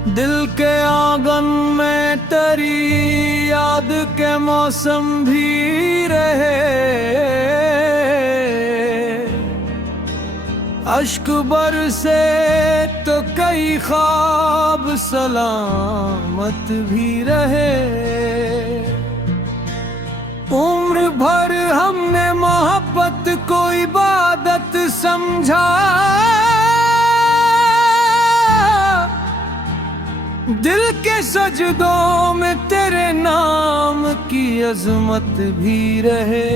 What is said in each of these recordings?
दिल के आंगन में तेरी याद के मौसम भी रहे, अश्क बरसे तो कई ख्वाब सलामत भी रहे। उम्र भर हमने मोहब्बत को इबादत समझा, दिल के सजदों में तेरे नाम की अजमत भी रहे।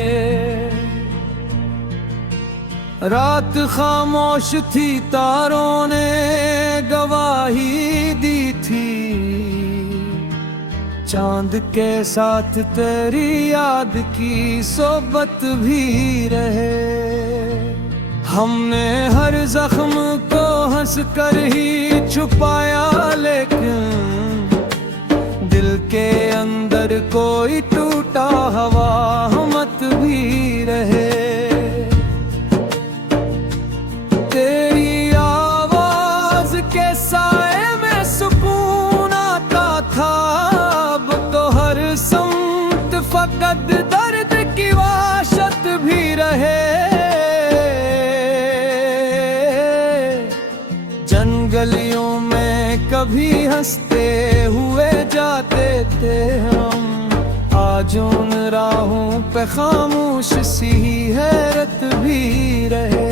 रात खामोश थी, तारों ने गवाही दी थी, चांद के साथ तेरी याद की सोबत भी रहे। हमने हर जख्म को हंस कर ही छुपाया, लेकिन दिल के अंदर कोई टूटा हवा मत भी रहे। तेरी आवाज के साए में सुकून आता था, अब तो हर समत फकत दर्द की वाशत भी रहे। गलियों में कभी हंसते हुए जाते थे हम, आज उन राहों पे खामोश सी हैरत भी रहे।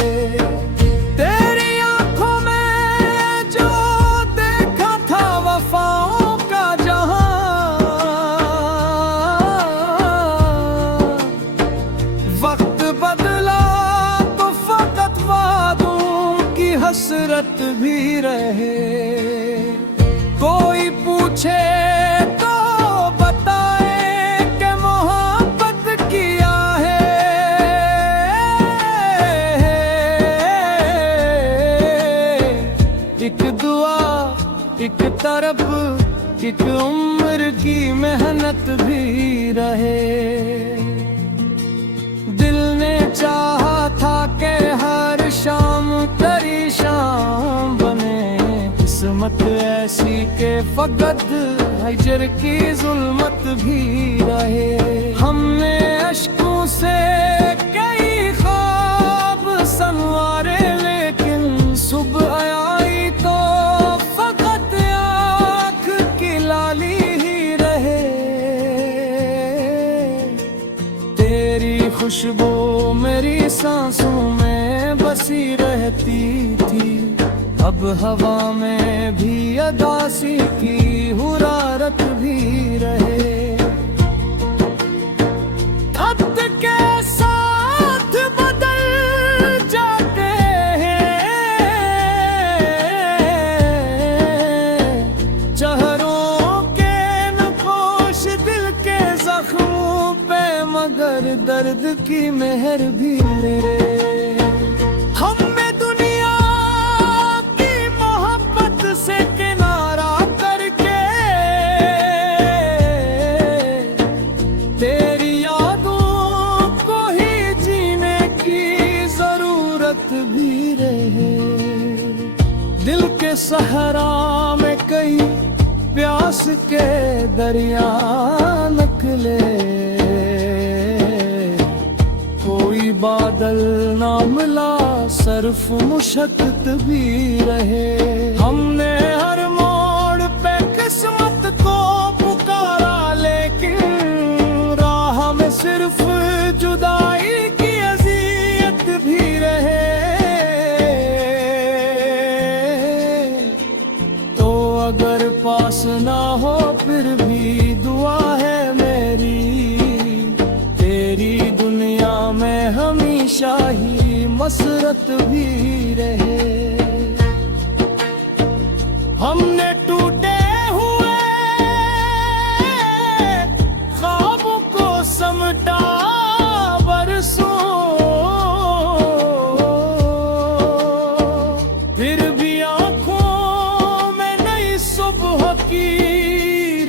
तेरी आंखों में जो देखा था वफाओं का जहां, वक्त बदला तो फकत वादों की हसरत भी रहे। कोई पूछे तो बताए कि मोहब्बत किया है, एक दुआ एक तरफ एक उम्र की मेहनत भी रहे। दिल ने चाहा था कि हर शाम तेरी शाम बने, किस्मत ऐसी के फकत हिजर की जुल्मत भी रहे। हमने अश्कों से कई ख्वाब संवारे, लेकिन सुबह आई तो फकत आँख की लाली ही रहे। तेरी खुशबू मेरी सांसों में बसी रहती थी, अब हवा में भी अदासी की हुरारत भी रहे। खत के साथ बदल जाते हैं चेहरों के नक्श दिल के जख्मों पे, मगर दर्द की मेहर भी मेरे। से किनारा करके तेरी यादों को ही जीने की जरूरत भी रहे। दिल के सहरा में कई प्यास के दरिया निकले, कोई बादल ना मिला सर्फ मुशक्कत भी रहे। हमने हर मोड़ पे किस्मत को पुकारा, लेकिन राह में सिर्फ जुदाई की अज़ियत भी रहे। तो अगर पास ना हो फिर भी दुआ है मेरी, तेरी दुनिया में हमेशा ही मसरत भी रहे। हमने टूटे हुए ख्वाबों को समटा बरसों, फिर भी आंखों में नई सुबह की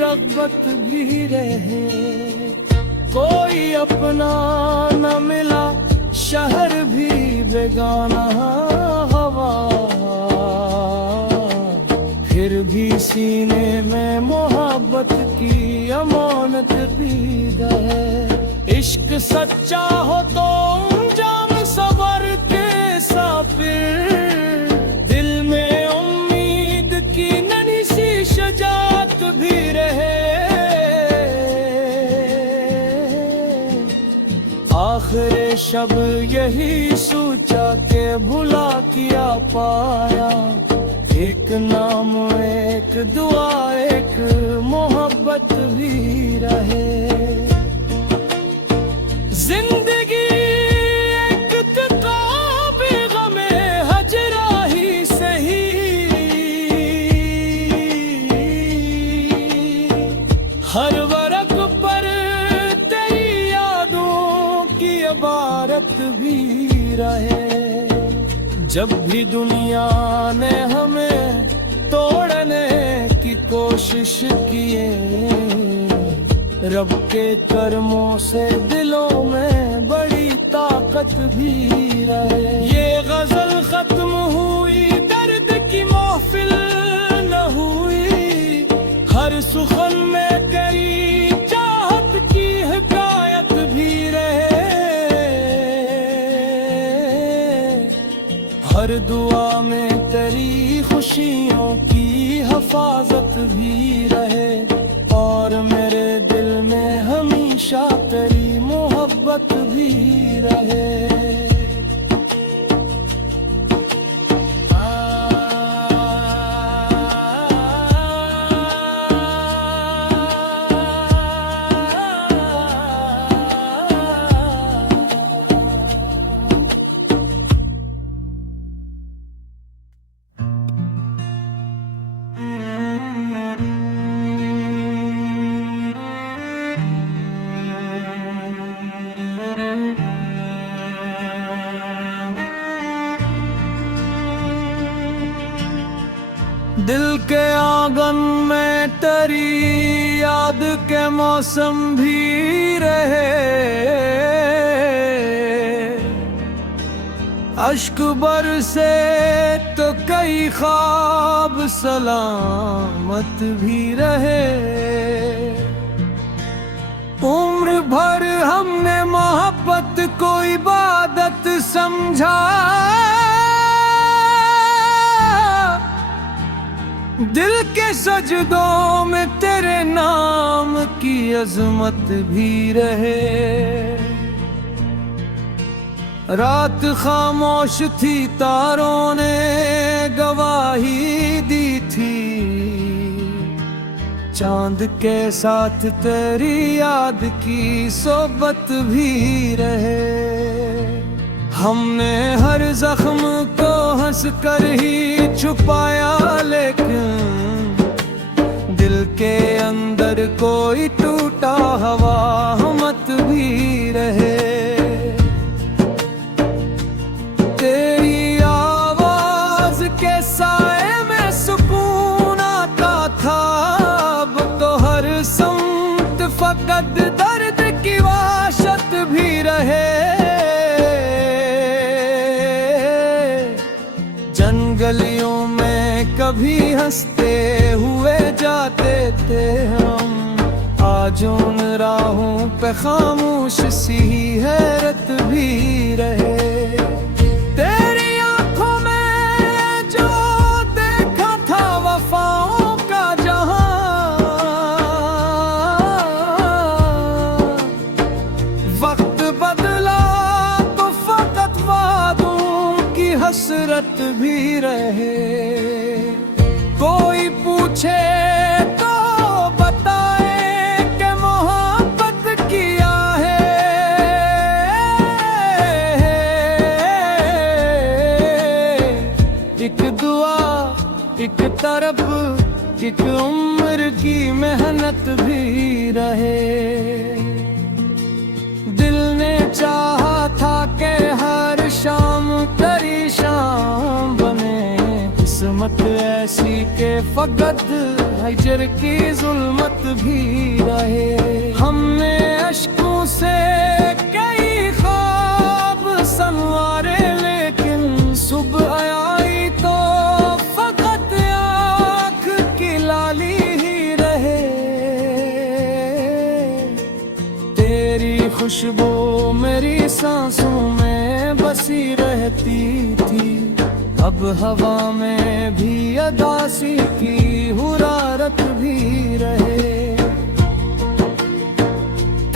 रग़बत भी रहे। कोई अपना न मिला, शहर भी बेगाना हवा, फिर भी सीने में मोहब्बत की अमानत भी है। इश्क सच्चा हो तो जाम सबर के साफिर, दिल में उम्मीद की नन्ही सी शजात भी रहे। आखिर शब यही सोचा के भुला किया पाया, एक नाम एक दुआ एक मोहब्बत भी रहे। जिंदगी एक किताब गमे हजरा ही सही, हर वरक पर तेरी यादों की इबारत भी रहे। जब भी दुनिया ने हमें तोड़ने की कोशिश किए, रब के कर्मों से दिलों में बड़ी ताकत भी रहे। ये गजल खत्म हुई, दर्द की महफिल न हुई, हर सुखन में कई चाहत की हिकायत भी रहे। हर दुआ में तेरी खुशियों की हिफाजत भी रहे, और मेरे दिल में हमेशा तेरी मोहब्बत भी रहे। दिल के आंगन में तेरी याद के मौसम भी रहे, अश्क बरसे तो कई ख्वाब सलामत भी रहे। उम्र भर हमने मोहब्बत को इबादत समझा, दिल के सजदों में तेरे नाम की अजमत भी रहे। रात खामोश थी, तारों ने गवाही दी थी, चांद के साथ तेरी याद की सोबत भी रहे। हमने हर जख्म को हंस कर ही छुपाया, लेकिन दिल के अंदर कोई टूटा हवा मत भी रहे। तेरी आवाज के साए में सुकून आता था, अब तो हर समत फकत दर्द की वाशत भी रहे। गलियों में कभी हंसते हुए जाते थे हम, आज उन राहों पे खामोश सी हैरत भी रहे। तेरी आंखों में जो देखा था वफाओं का जहां, वक्त बदला तो फकत वादों की हसरत भी रहे। कोई पूछे तो बताए कि मोहब्बत किया है, एक दुआ एक तरफ एक उम्र की मेहनत भी रहे। दिल ने चाहा था कि हर शाम तेरी शाम बने, किस्मत ऐसी के फकत हिजर की जुल्मत भी रहे। हमने अश्कों से कई ख्वाब संवारे, लेकिन सुबह आई तो फकत आँख खुशबू मेरी सांसों में बसी रहती थी। अब हवा में भी अदासी की हुरारत भी रहे।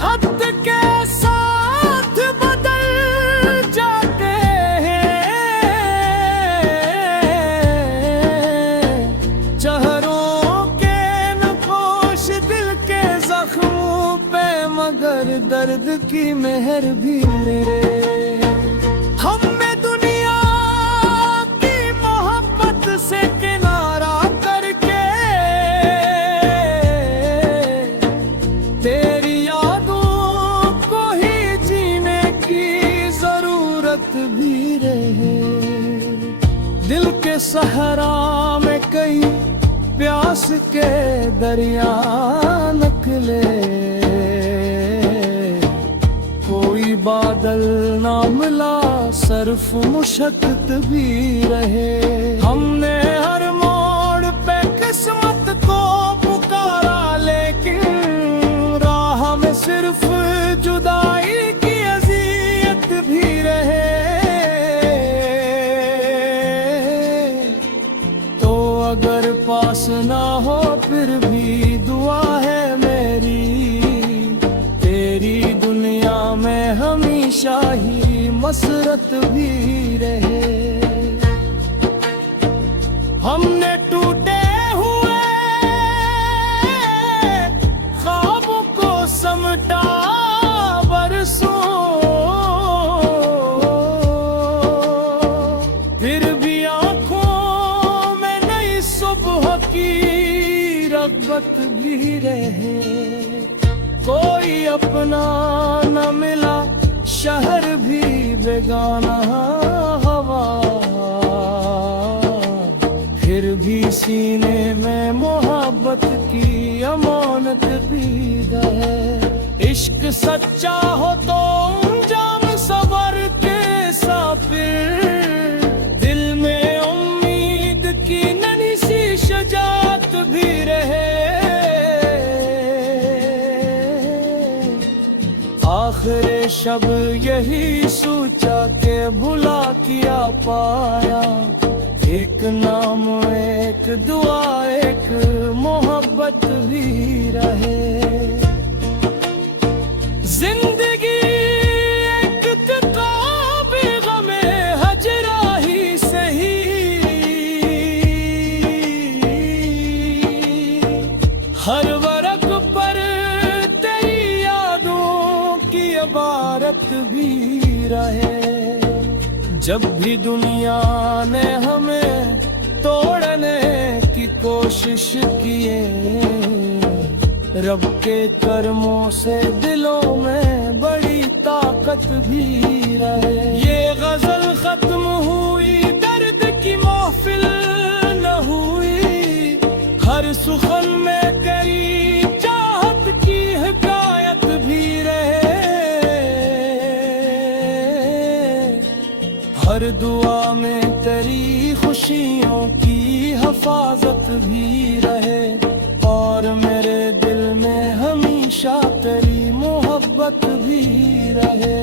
खत के साथ बदल जाते हैं चेहरों के नक्श दिल के जख्मों पे, मगर दर्द की मेहर भी मेरे। हम में दुनिया की मोहब्बत से किनारा करके तेरी यादों को ही जीने की जरूरत भी रहे। दिल के सहरा में कई प्यास के दरिया निकले, कोई बादल ना मिला सिर्फ मुशक्कत भी रहे। हमने हर मोड़ पे किस्मत को पुकारा, लेकिन राह में सिर्फ जुदाई की अज़ियत भी रहे। तो अगर पास ना हो फिर भी दुआ है मेरी, तेरी दुनिया में हमेशा ही मसरत भी रहे। हमने टूटे हुए ख्वाबों को समटा बरसों, फिर भी आंखों में नई सुबह की रग़बत भी रहे। कोई अपना न मिला, शहर भी बेगाना हवा, फिर भी सीने में मोहब्बत की अमानत भी है। इश्क सच्चा हो तो अंजाम सबर के साफिर, दिल में उम्मीद की नन्ही सी शजात भी रहे। आखिर शब यही सोचा के भुला किया पाया, एक नाम एक दुआ एक मोहब्बत भी रहे। जिंदगी एक किताब गमे हजरा ही सही, हर वरक पर तेरी यादों की इबारत भी रहे। जब भी दुनिया ने हमें तोड़ने की कोशिश किए, रब के कर्मों से दिलों में बड़ी ताकत भी रहे। ये गजल खत्म हुई, दर्द की महफिल न हुई, हर सुखन में कई चाहत की हिकायत भी रहे। हर दुआ में तेरी खुशियों की हिफाजत भी रहे, और मेरे दिल में हमेशा तेरी मोहब्बत भी रहे।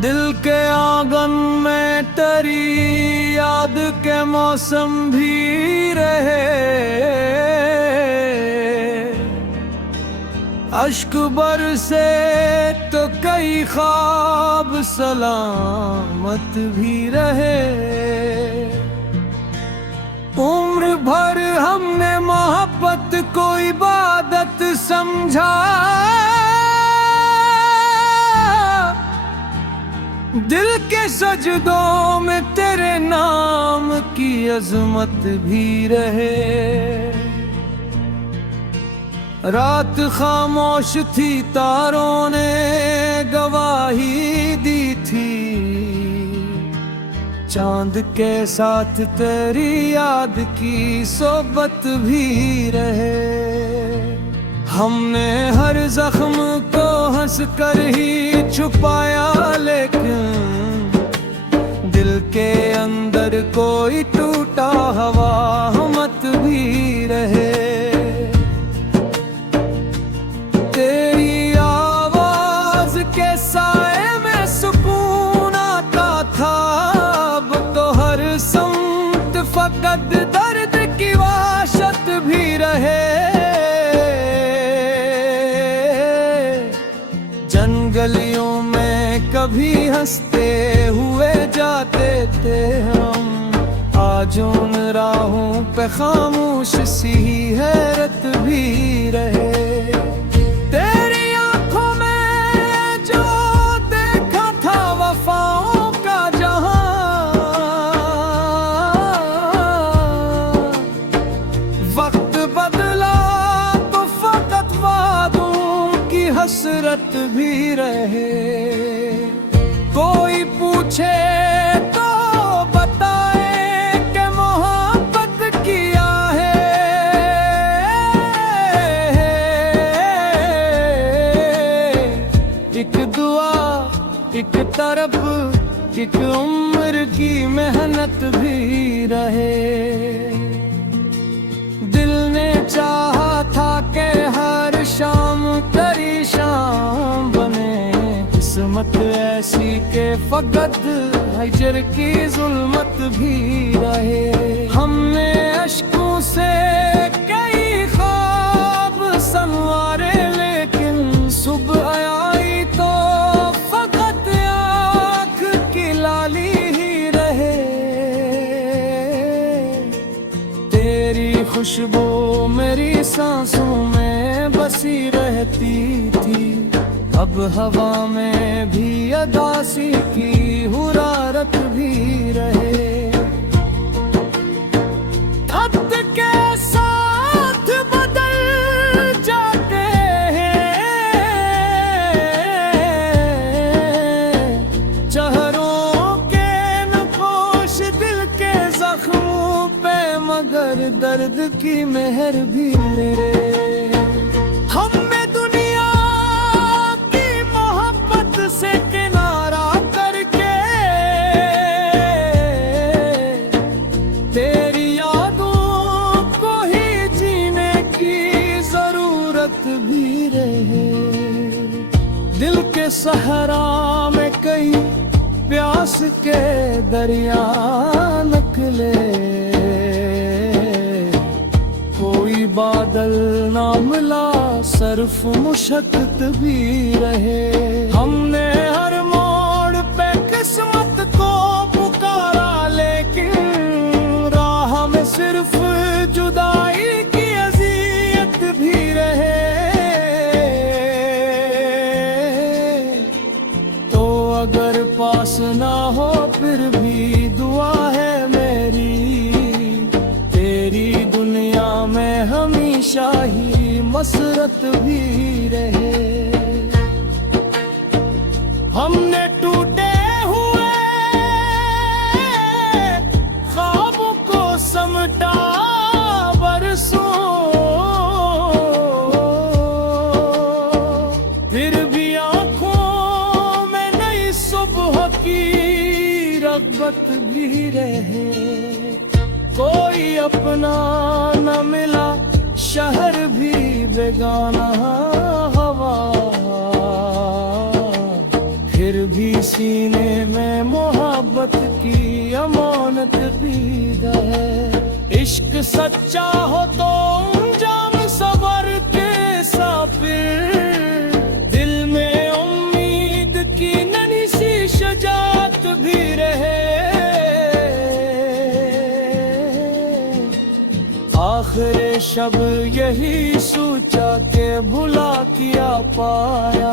दिल के आंगन में तेरी याद के मौसम भी रहे, अश्क बरसे तो कई ख्वाब सलामत भी रहे। उम्र भर हमने मोहब्बत को इबादत समझा, दिल के सजदों में तेरे नाम की अजमत भी रहे। रात खामोश थी, तारों ने गवाही दी थी। चांद के साथ तेरी याद की सोबत भी रहे। हमने हर जख्म को हंस कर ही छुपाया, लेकिन दिल के अंदर कोई टूटा हवा मत भी रहे। तेरी आवाज के साए में सुकून आता था, अब तो हर समत फकत दर्द की वाशत भी रहे। जंगलियों में कभी हंसते हुए जाते थे हम, आज उन राहों पे खामोश सी हैरत भी रहे। तेरी आंखों में जो देखा था वफाओं का जहां, वक्त बदला तो फकत वादों की हसरत भी रहे। कोई पूछे तो बताए कि मोहब्बत किया है। एक दुआ, एक तरफ, एक उम्र की मेहनत भी रहे। दिल ने चाहा था कि हर शाम तेरी शाम बने, किस्मत ऐसी के फकत हिजर की जुल्मत भी रहे। हमने अश्कों से कई ख्वाब संवारे, लेकिन सुबह आई तो फकत आँख की लाली ही रहे। तेरी खुशबू मेरी सांसों में बसी रहती थी, अब हवा में भी अदासी की हुरारत भी रहे। खत के साथ बदल जाते हैं चेहरों के नक्श दिल के जख्मों पे, मगर दर्द की मेहर भी मेरे। से किनारा करके तेरी यादों को ही जीने की जरूरत भी रहे। दिल के सहरा में कई प्यास के दरिया निकले, कोई बादल ना मिला, सर्फ मुशक्कत भी रहे। हमने हर मोड़ पे किस्मत को पुकारा, लेकिन राह में सिर्फ जुदाई की अज़ियत भी रहे। तो अगर पास ना हो फिर भी दुआ है मेरी, तेरी दुनिया में हमेशा ही मसरत भी रहे। हमने टूटे हुए ख्वाबों को समटा बरसों, फिर भी आंखों में नई सुबह की रग़बत भी रहे। कोई अपना न मिला, शहर भी बेगाना हवा, फिर भी सीने में मोहब्बत की अमानत भी है। इश्क सच्चा हो तो अंजाम सबर के साफिर, दिल में उम्मीद की नन्ही सी शजात भी रहे। आखिर शब यही सोचा के भुला किया पाया,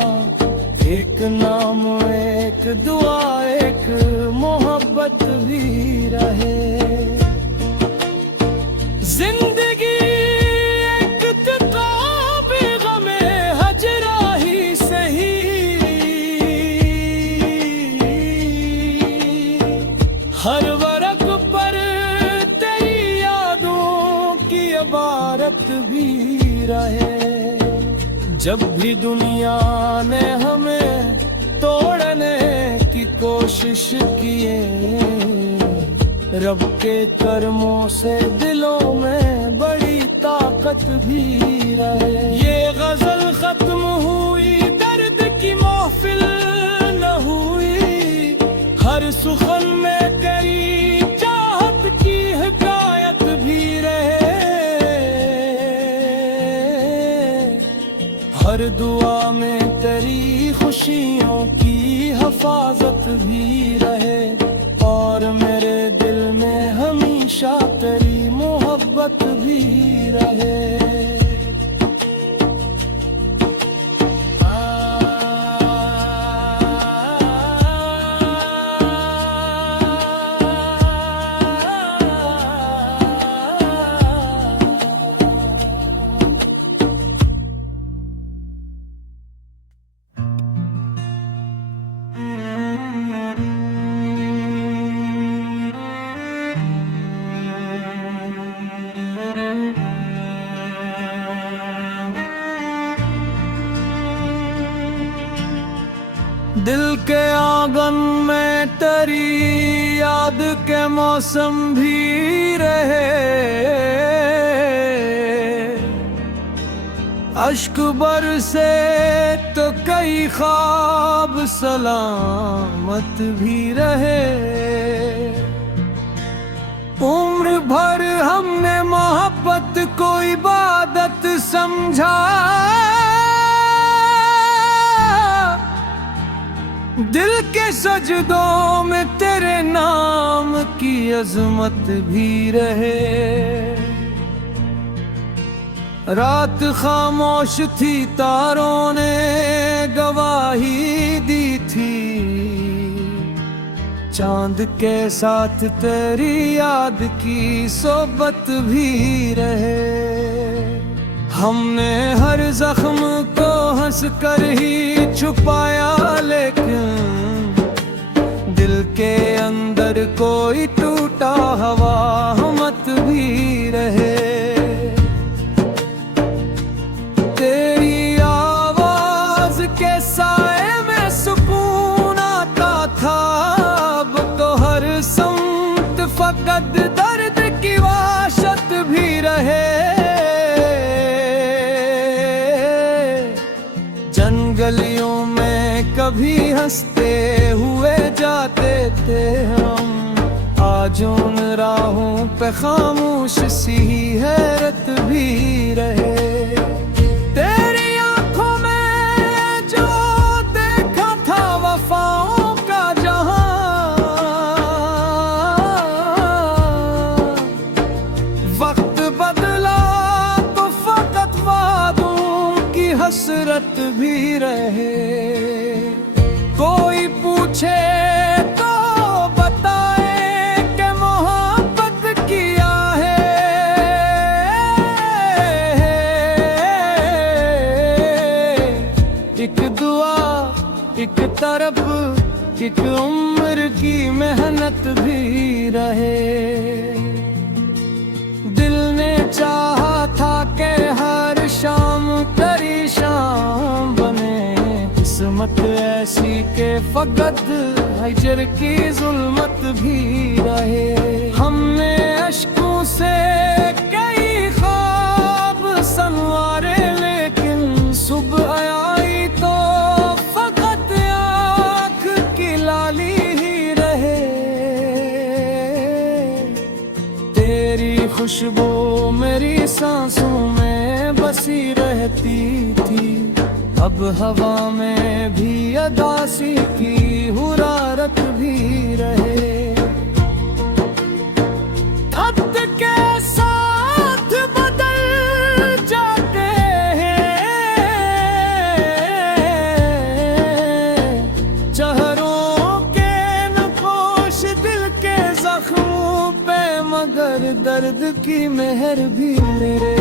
एक नाम एक दुआ एक मोहब्बत भी रहे। जिंदगी एक किताब हर वर्ग पर तेरी यादों की इबारत भी रहे। जब भी दुनिया ने हमें तोड़ने की कोशिश किए, रब के कर्मों से दिलों में बड़ी ताकत भी रहे। ये गजल खत्म हुई, दर्द की महफिल न हुई, हर सुखन में कई चाहत की हिकायत भी रहे। हर दुआ में तेरी खुशियों की हिफाजत भी रहे, और मेरे दिल में हमेशा तेरी मोहब्बत भी रहे। दिल के आंगन में तेरी याद के मौसम भी रहे, अश्क बरसे तो कई ख्वाब सलामत भी रहे। उम्र भर हमने मोहब्बत को इबादत समझा, दिल के सजदों में तेरे नाम की अजमत भी रहे। रात खामोश थी, तारों ने गवाही दी थी, चांद के साथ तेरी याद की सोबत भी रहे। हमने हर जख्म को हंस कर ही छुपाया, लेकिन दिल के अंदर कोई टूटा हवा मत भी रहे। तेरी आवाज के साए में सुकून आता था, अब तो हर समत फकत दर्द की वाशत भी रहे। गलियों में कभी हंसते हुए जाते थे हम, आज उन राहों पे खामोश सी हैरत भी रहे। तेरी आंखों में जो देखा था वफाओं का जहां, वक्त बदला तो फकत वादों की हसरत भी रहे। कोई पूछे तो बताए कि मोहब्बत किया है, एक दुआ एक तरफ एक उम्र की मेहनत भी रहे। दिल ने चाहा था कि हर शाम तेरी शाम बने, किस्मत ऐसी के फकत हिजर की जुल्मत भी रहे। हमने अश्कों से कई ख्वाब संवारे, लेकिन सुबह आई तो फकत आँख की लाली ही रहे। तेरी खुशबू मेरी सांसों में बसी रहती थी, अब हवा में भी अदासी की हुरारत भी रहे। खत के साथ बदल जाते हैं चेहरों के नक्श दिल के जख्मों पे, मगर दर्द की मेहर भी मेरे।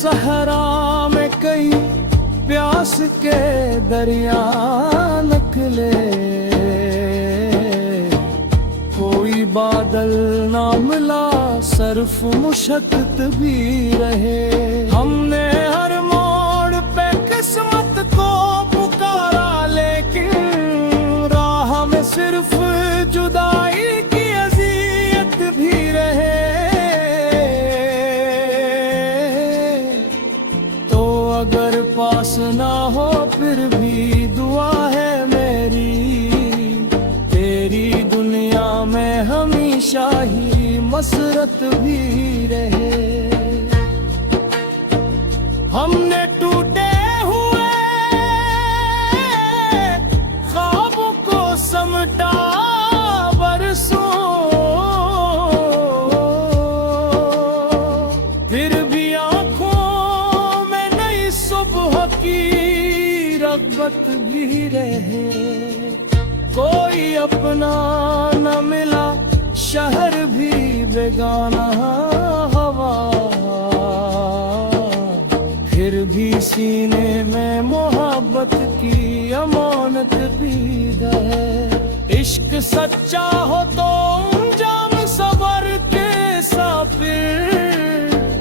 सहरा में कई प्यास के दरिया निकले, कोई बादल ना मिला सर्फ मुशक्कत भी रहे। हमने हर मोड़ पे किस्मत को पुकारा, लेकिन राह में सिर्फ जुदाई की अज़ियत भी रहे। तो अगर पास ना हो फिर भी दुआ है मेरी, तेरी दुनिया में हमेशा ही मसरत भी रहे। हमने टूटे हुए ख्वाबों को समटा बरसों, फिर भी आंखों में नई सुबह की रग़बत भी रहे। कोई अपना न मिला, शहर भी बेगाना हवा, फिर भी सीने में मोहब्बत की अमानत भी है। इश्क सच्चा हो तो अंजाम सबर के साफिर,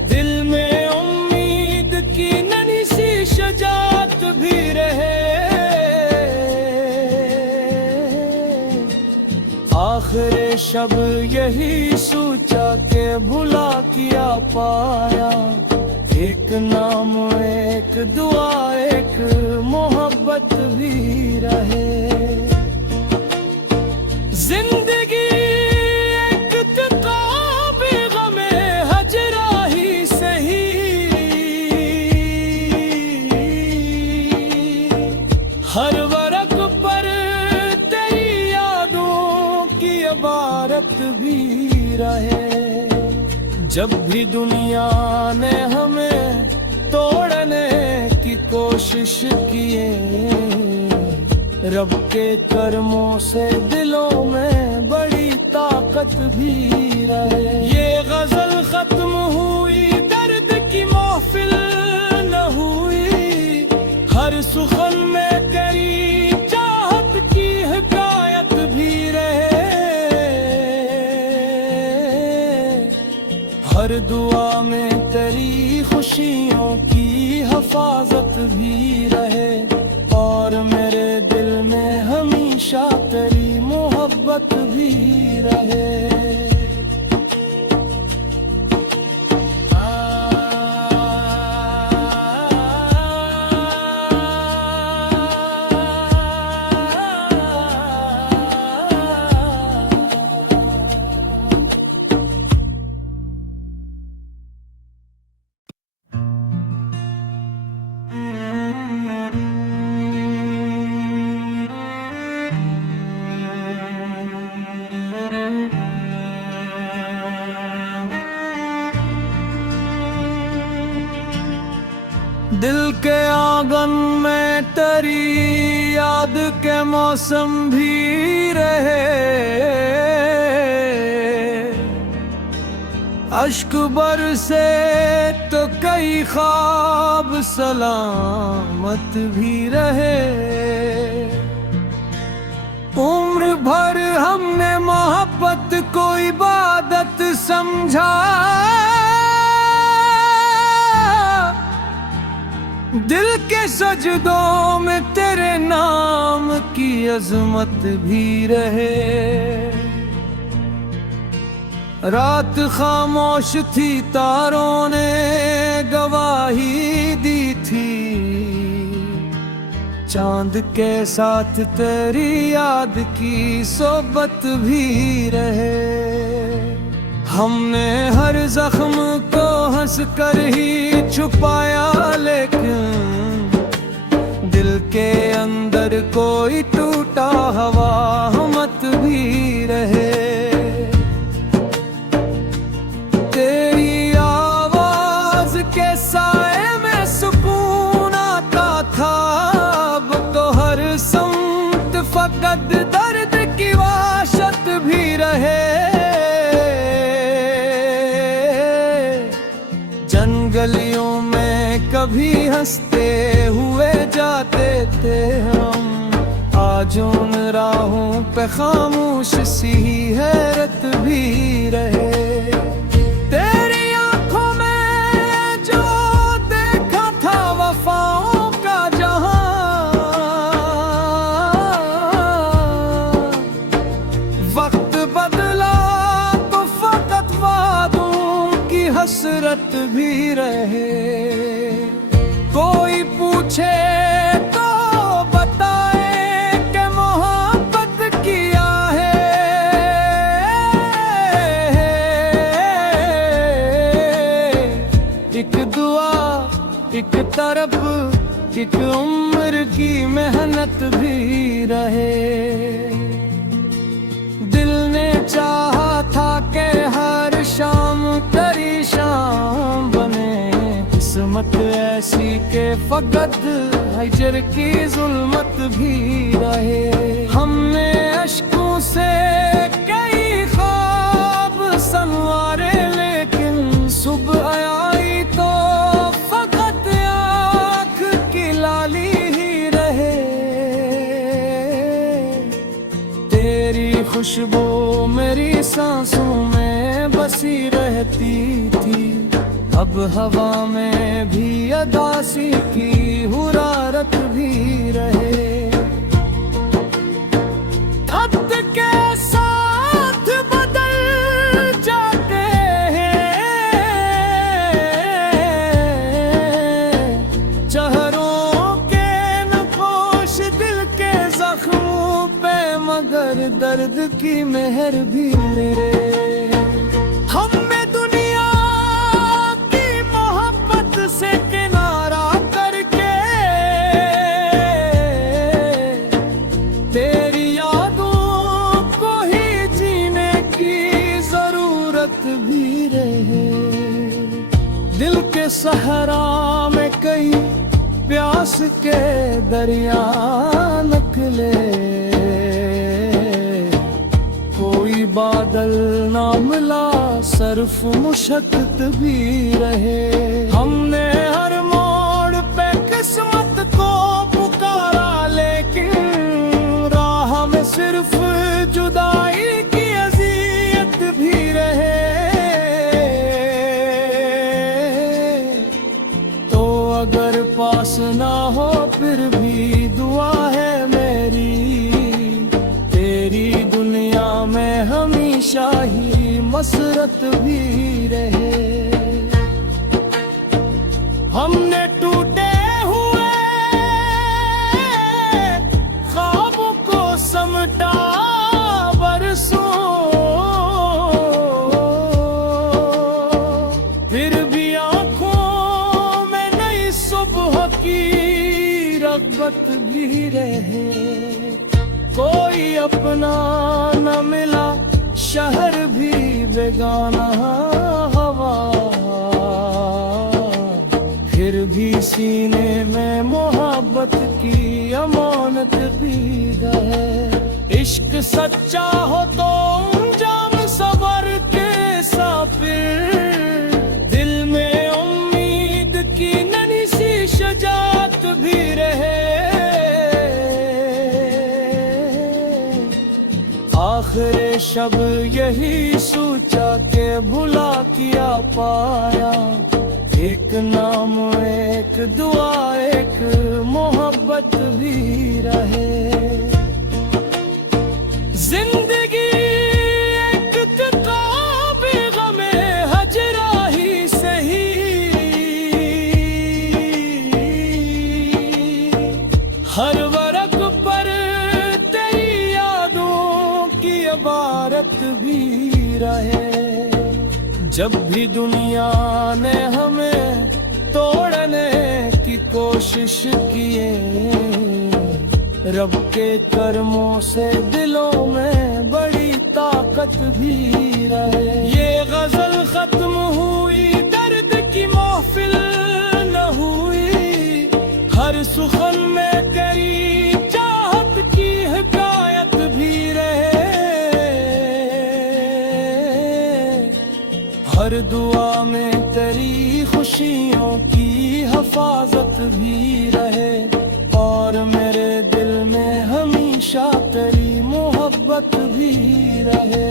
दिल में उम्मीद की नन्ही सी शजात भी रहे। आखिर शब यही सोचा के भुला किया पाया, एक नाम एक दुआ एक मोहब्बत भी रहे। जिंदगी एक किताब गमे हजरा ही सही, हर वरक पर तेरी यादों की इबारत भी रहे। जब भी दुनिया ने हमें तोड़ने की कोशिश किए, रब के कर्मों से दिलों में बड़ी ताकत भी रहे। ये गजल खत्म हुई, दर्द की महफिल न हुई, हर सुखन में तेरी चाहत की हिकायत भी रहे। हर दुआ में तेरी खुशियों की हिफाजत भी रहे, और मेरे दिल में हमेशा तेरी मोहब्बत भी रहे। दिल के आंगन में तेरी याद के मौसम भी रहे, अश्क बरसे तो कई ख्वाब सलामत भी रहे। उम्र भर हमने मोहब्बत को इबादत समझा, दिल के सजदों में तेरे नाम की अजमत भी रहे। रात खामोश थी, तारों ने गवाही दी थी, चांद के साथ तेरी याद की सोबत भी रहे। हमने हर जख्म को हंस कर ही छुपाया, लेकिन दिल के अंदर कोई टूटा हवा मत भी रहे। तेरी आवाज के साए में सुकून आता था, अब तो हर समत फकत दर्द की वाशत भी रहे। गलियों में कभी हंसते हुए जाते थे हम, आज उन राहों पे खामोश सी हैरत भी रहे। तेरी आंखों में जो देखा था वफाओं का जहां, वक्त बदला तो फकत वादों की हसरत भी रहे। कोई पूछे तो बताए कि मोहब्बत किया है, एक दुआ एक तरफ एक उम्र की मेहनत भी रहे। दिल ने चाहा था कि हर शाम तेरी शाम बने, किस्मत ऐसी के फकत हिजर की जुल्मत भी रहे। हमने अश्कों से कई ख्वाब संवारे, लेकिन सुबह आई तो फकत आँख की लाली ही रहे। तेरी खुशबू मेरी सांसों में बसी रहती थी, अब हवा में भी अदासी की हुरारत भी रहे। खत के साथ बदल जाते हैं चेहरों के नक्श दिल के जख्मों पे, मगर दर्द की मेहर भी मेरे। दिल के सहरा में कई प्यास के दरिया निकले, कोई बादल ना मिला सर्फ मुशक्कत भी रहे। हमने हर मोड़ पे किस्मत को पुकारा, लेकिन राह में सिर्फ जुदाई की अज़ियत भी रहे। अगर पास ना हो फिर भी दुआ है मेरी, तेरी दुनिया में हमेशा ही मसरत भी रहे। हमने टूटे हुए ख्वाबों को समटा बरसों, फिर भी रग़बत भी रहे। कोई अपना न मिला, शहर भी बेगाना हवा, फिर भी सीने में मोहब्बत की अमानत भी रहे। इश्क सच्चा हो तो अंजाम सबर के साफिर, दिल में उम्मीद की नन्ही सी शजात भी रहे। आखिर शब यही सोचा के भुला किया पाया, एक नाम एक दुआ एक मोहब्बत भी रहे। जिंदगी एक किताब गमे हजरा ही सही, हर वरक पर तेरी यादों की इबारत भी रहे। जब भी दुनिया ने हमें तोड़ने की कोशिश किए, रब के कर्मों से दिलों में बड़ी ताकत भी रहे। ये गजल खत्म हुई, दर्द की महफिल न हुई, हर सुखन में कई चाहत की हिकायत भी रहे। हर दुआ में तेरी खुशियों की हिफाजत हमेशा तेरी मोहब्बत भी रहे।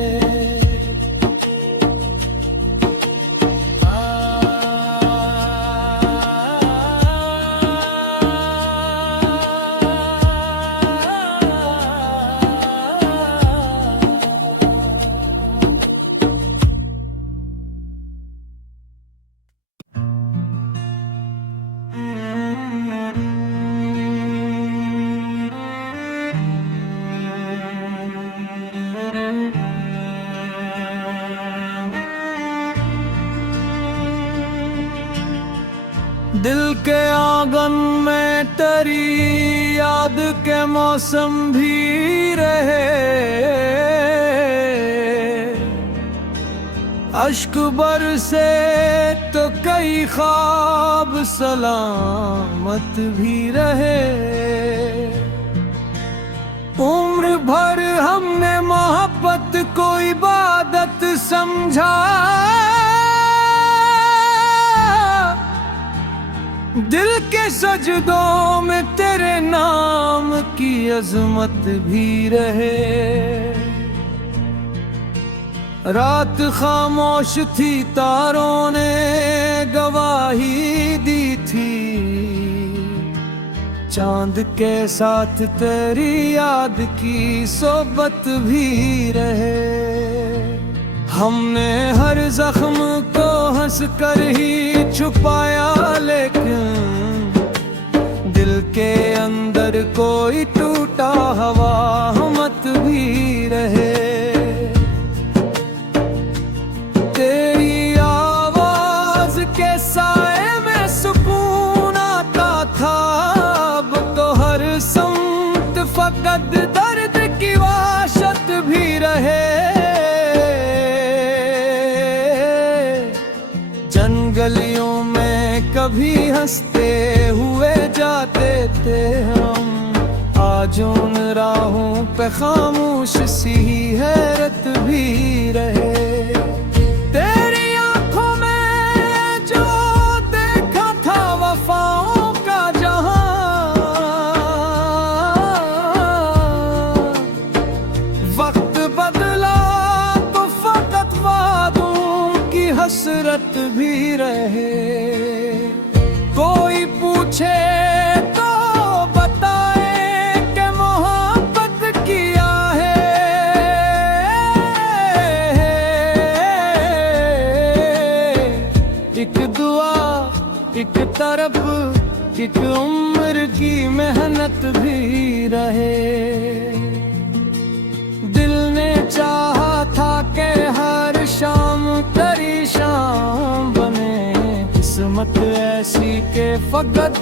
दिल के आंगन में तेरी याद के मौसम भी रहे। अश्क बरसे तो कई ख्वाब सलामत भी रहे। उम्र भर हमने मोहब्बत को इबादत समझा। दिल के सजदों में तेरे नाम की अजमत भी रहे। रात खामोश थी, तारों ने गवाही दी थी। चांद के साथ तेरी याद की सोबत भी रहे। हमने हर जख्म को हंस कर ही छुपाया, लेकिन दिल के अंदर कोई टूटा हवा मत भी रहे। तेरी आवाज के साए में सुकून आता था। अब तो हर समत फकत दर्द की वाशत भी रहे। गलियों में कभी हंसते हुए जाते थे हम, आज उन राहों पे खामोश सी हैरत भी रहे। तेरी आंखों में जो देखा था वफाओं का जहां, वक्त बदला तो फकत वादों की हसरत भी रहे। कोई पूछे तो बताए कि मोहब्बत किया है। एक दुआ, एक तरफ, एक उम्र की मेहनत भी रहे। दिल ने चाहा था कि हर शाम तेरी शाम बने। किस्मत ऐसी के फकत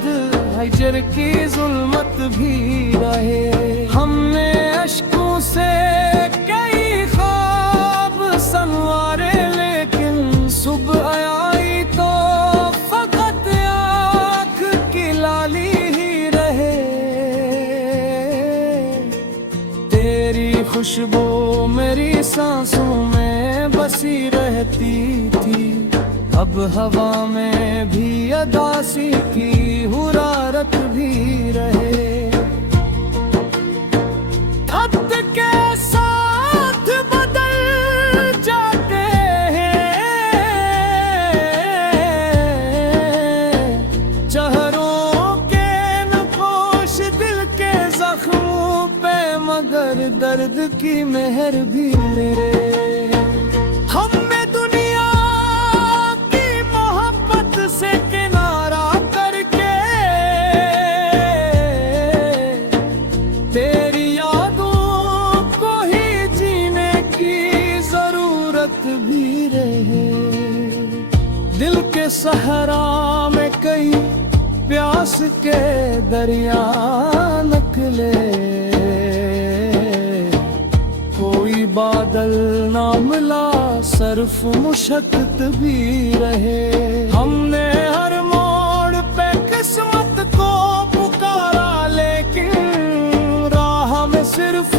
हिजर की जुल्मत भी रहे। हमने अश्कों से कई ख्वाब संवारे, लेकिन सुबह आई तो फकत आँख की लाली ही रहे। तेरी खुशबू मेरी सांसों में बसी रहती थी। अब हवा में भी अदासी की हुरारत भी रहे। खत के साथ बदल जाते हैं चेहरों के नक्श दिल के जख्मों पे, मगर दर्द की मेहर भी मेरे। से किनारा करके तेरी यादों को ही जीने की जरूरत भी रहे। दिल के सहरा में कई प्यास के दरिया निकले। कोई बादल ना मिला, सर्फ मुशक्कत भी रहे। हमने हर मोड़ पे किस्मत को पुकारा, लेकिन राह में सिर्फ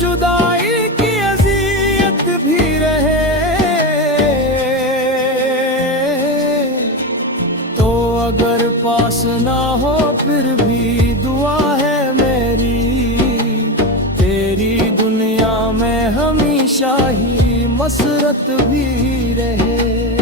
जुदाई की अज़ियत भी रहे। तो अगर पास ना हो फिर भी दुआ है मेरी मसरत भी रहे।